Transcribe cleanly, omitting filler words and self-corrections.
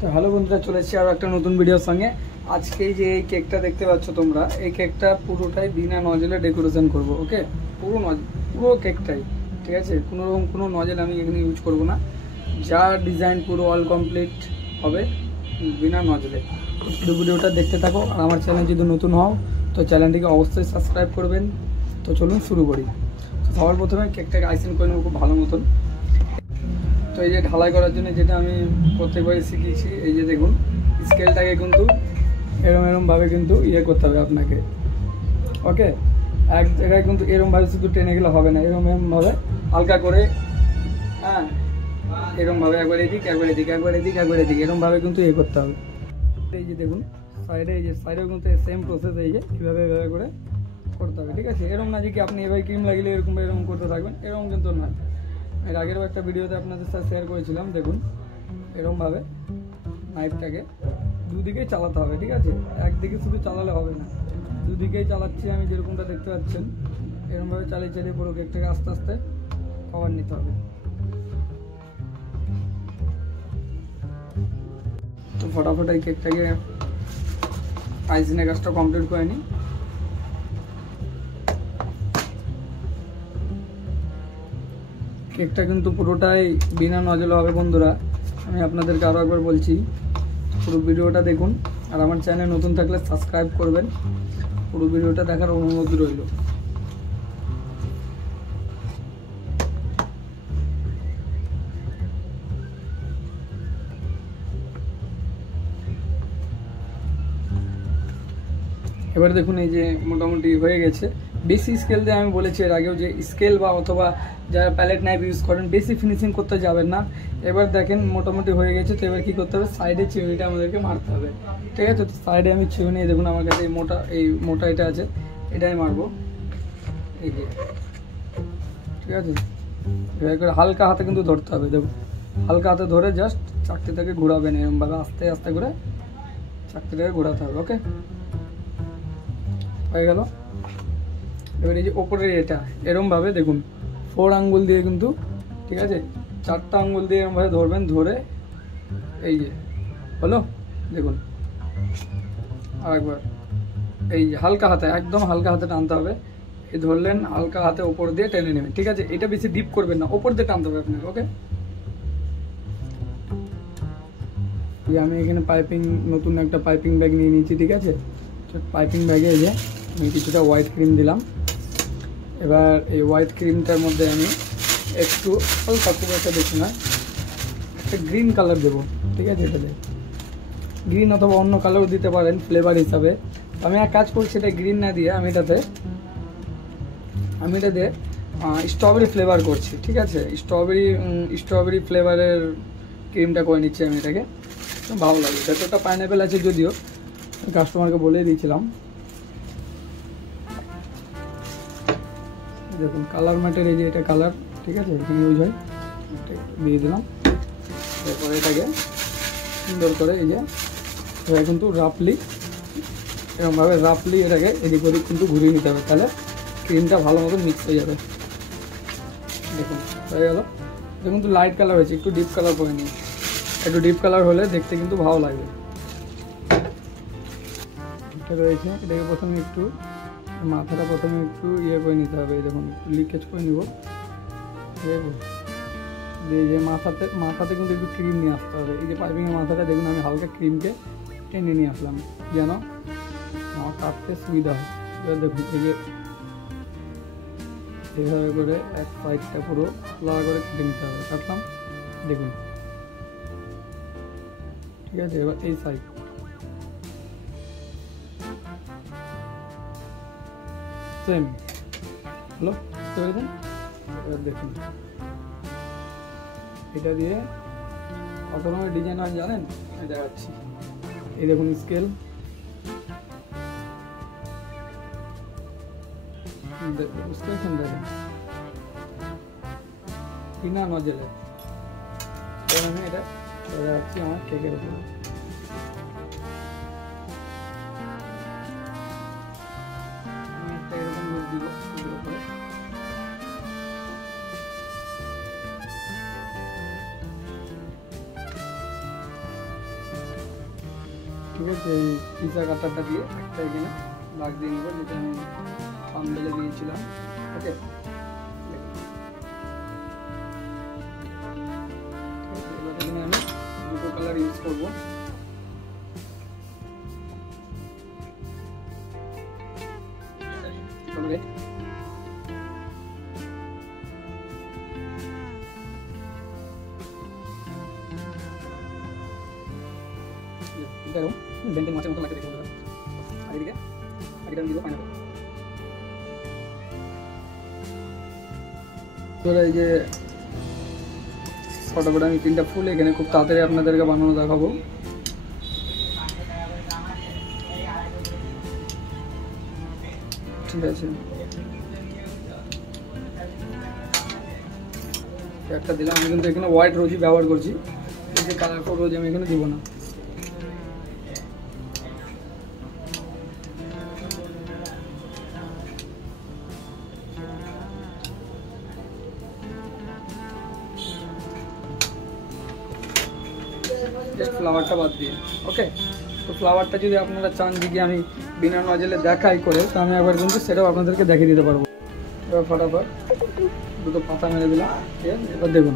তো হ্যালো বন্ধুরা, চলে এসেছি আরও একটা নতুন ভিডিওর সঙ্গে। আজকে যে এই কেকটা দেখতে পাচ্ছ তোমরা, এই কেকটা পুরোটাই বিনা নজলে ডেকোরেশন করব। ওকে, পুরো কেকটাই, ঠিক আছে? কোনোরকম কোনো নজল আমি এখানে ইউজ করব না। যা ডিজাইন পুরো অল কমপ্লিট হবে বিনা নজলে। তো পুরো ভিডিওটা দেখতে থাকো। আর আমার চ্যানেল যদি নতুন হও তো চ্যানেলটিকে অবশ্যই সাবস্ক্রাইব করবেন। তো চলুন শুরু করি। তো সবার প্রথমে কেকটাকে আইসিং করে নেবো খুব ভালো মতন। তো এই যে ঢালাই করার জন্য যেটা আমি প্রত্যেকবারই শিখিয়েছি, এই যে দেখুন স্কেলটাকে কিন্তু এরমভাবে কিন্তু করতে হবে আপনাকে। ওকে, এক জায়গায় কিন্তু এরমভাবে শুধু টেনে গেলে হবে না, এরমভাবে হালকা করে, হ্যাঁ, এরমভাবে একবার এদিক একবার এদিক একবার এদিক একবার এদিক এরমভাবে কিন্তু করতে হবে। এই যে দেখুন সাইডে, এই যে সাইডেও কিন্তু সেম প্রসেস, এই যে কীভাবে এভাবে করে করতে হবে, ঠিক আছে? এরকম না যে কি আপনি এভাবে ক্রিম লাগিয়ে এরকম করতে থাকবেন, এরকম কিন্তু নয়। এর আগেরও একটা ভিডিওতে আপনাদের সাথে শেয়ার করেছিলাম। দেখুন এরকমভাবে নাইফটাকে দুদিকেই চালাতে হবে, ঠিক আছে? একদিকে শুধু চালালে হবে না, দুদিকেই চালাচ্ছি আমি, যেরকমটা দেখতে পাচ্ছেন। এরকমভাবে চালিয়ে চালিয়ে পুরো কেকটাকে আস্তে আস্তে কভার নিতে হবে। তো ফটাফট এই কেকটাকে আইসিংয়ের কাজটা কমপ্লিট করে নিই। কেকটা কিন্তু পুরোটাই বিনা নজল হবে বন্ধুরা, আমি আপনাদেরকে আরও একবার বলছি। পুরো ভিডিওটা দেখুন, আর আমার চ্যানেল নতুন থাকলে সাবস্ক্রাইব করবেন। পুরো ভিডিওটা দেখার অনুরোধ রইল। এবার দেখুন এই যে মোটামুটি হয়ে গেছে। বেশি স্কেল দিয়ে আমি বলেছি এর আগেও যে স্কেল বা অথবা যারা প্যালেট নাইফ ইউজ করেন বেশি ফিনিশিং করতে যাবেন না। এবার দেখেন মোটামুটি হয়ে গেছে। তো এবার কী করতে হবে, সাইডে চিরুনিটা আমাদেরকে মারতে হবে, ঠিক আছে? তো সাইডে আমি চিরুনি, দেখুন আমার কাছে এই মোটা এটা আছে, এটাই মারবো, এই যে, ঠিক আছে? এবার করে হালকা হাতে কিন্তু ধরতে হবে। দেখুন হালকা হাতে ধরে জাস্ট চাকতিটাকে ঘোরাবেন, এরকমভাবে আস্তে আস্তে করে চাকতিটাকে ঘোরাতে হবে। ওকে, হয়ে গেল। এবার এই যে ওপরের এটা এরমভাবে দেখুন 4 আঙ্গুল দিয়ে কিন্তু, ঠিক আছে, 4টা আঙ্গুল দিয়ে এরমভাবে ধরবেন, ধরে এই যে হলো, দেখুন আরেকবার এই যে হালকা হাতে, একদম হালকা হাতে টানতে হবে। এই ধরলেন, হালকা হাতে ওপর দিয়ে টেনে নেবেন, ঠিক আছে? এটা বেশি ডিপ করবেন না, ওপর দিয়ে টানতে হবে আপনাকে। ওকে, আমি এখানে নতুন একটা পাইপিং ব্যাগ নিয়ে নিয়েছি, ঠিক আছে? তো পাইপিং ব্যাগে এই যে আমি কিছুটা হোয়াইট ক্রিম দিলাম। এবার এই হোয়াইট ক্রিমটার মধ্যে আমি একটু হালকা, খুব একটা বেশি না, একটা গ্রিন কালার দেবো, ঠিক আছে? এটাতে গ্রিন অথবা অন্য কালারও দিতে পারেন ফ্লেভার হিসাবে। আমি এক কাজ করছি, এটা গ্রিন না দিয়ে আমি এটাতে স্ট্রবেরি ফ্লেভার করছি, ঠিক আছে? স্ট্রবেরি ফ্লেভারের ক্রিমটা করে নিচ্ছি আমি এটাকে, ভালো লাগে। ভেতরটা পাইনাপেল আছে, যদিও কাস্টমারকে বলে দিয়েছিলাম। দেখুন কালার ম্যাটের, এই যে এটা কালার, ঠিক আছে, এখানে ইউজ হয়, দিয়ে দিলাম। তারপরে এটাকে সুন্দর করে এই যে এবার কিন্তু এরকমভাবে রাফলি এটাকে এদিক ওদিক কিন্তু ঘুরিয়ে নিতে হবে, তাহলে ক্রিমটা ভালো মতো মিক্স হয়ে যাবে। দেখুন হয়ে গেল। এটা কিন্তু লাইট কালার হয়েছে, একটু ডিপ কালার করে নিই। একটু ডিপ কালার হলে দেখতে কিন্তু ভালো লাগবে। এটা রয়েছে, এটাকে প্রথমে একটু মাথাটা একটু করে নিতে হবে। দেখুন একটু লিকেজ করে নিব, ঠিক আছে? দিয়ে যে মাথাতে কিন্তু একটু ক্রিম নিয়ে আসতে হবে। এই যে পাইপিংয়ের মাথাটা দেখুন আমি হালকা ক্রিমকে টেনে নিয়ে আসলাম, যেন আমার কাটতে সুবিধা হয়। এবার দেখুন এই যে এইভাবে করে এক সাইডটা পুরো ফ্লাওয়ার করে কেটে নিতে হবে। কাটলাম, দেখুন, ঠিক আছে? এবার এই সাইড সেম হলো, বুঝতে পেরেছেন? এবার দেখুন এটা দিয়ে কত রকমের ডিজাইন হয় জানেন, আমি দেখাচ্ছি। এই দেখুন স্কেল, বুঝতে পেরেছেন? দেখেন বিনা নজলে। এবার আমি এটা দেখাচ্ছি আমার কেকের উপরে। এরকম লুক দিব উপরে, ঠিক আছে, পিজা কাটারটা দিয়ে একটা এখানে দাগ দিয়ে নেবো, যেটা আমি থাম্বনেলে দিয়েছিলাম। ওকে, এবার এখানে আমি দুটো কালার ইউজ করবো। বেন্টের মাছের মতো লাগছে দেখুন, আর এদিকে এটা দিব পাইনাপল। তো এই যে ফটোফট আমি 3টা ফুল এখানে খুব তাড়াতাড়ি আপনাদেরকে বানানো দেখাবো। ঠিক আছে, একটা দিলাম। আমি কিন্তু এখানে হোয়াইট রোজই ব্যবহার করছি, এই যে কালারফুল রোজ আমি এখানে দিব না। ফ্লাওয়ারটা বাদ দিয়ে। ওকে, তো ফ্লাওয়ারটা যদি আপনারা চান যে আমি বিনা নজলে দেখাই করে, তো আমি একবার কিন্তু সেটাও আপনাদেরকে দেখিয়ে দিতে পারবো। এবার ফটাফট দুটো পাতা মেরে দিলাম। ঠিক আছে, এবার দেখুন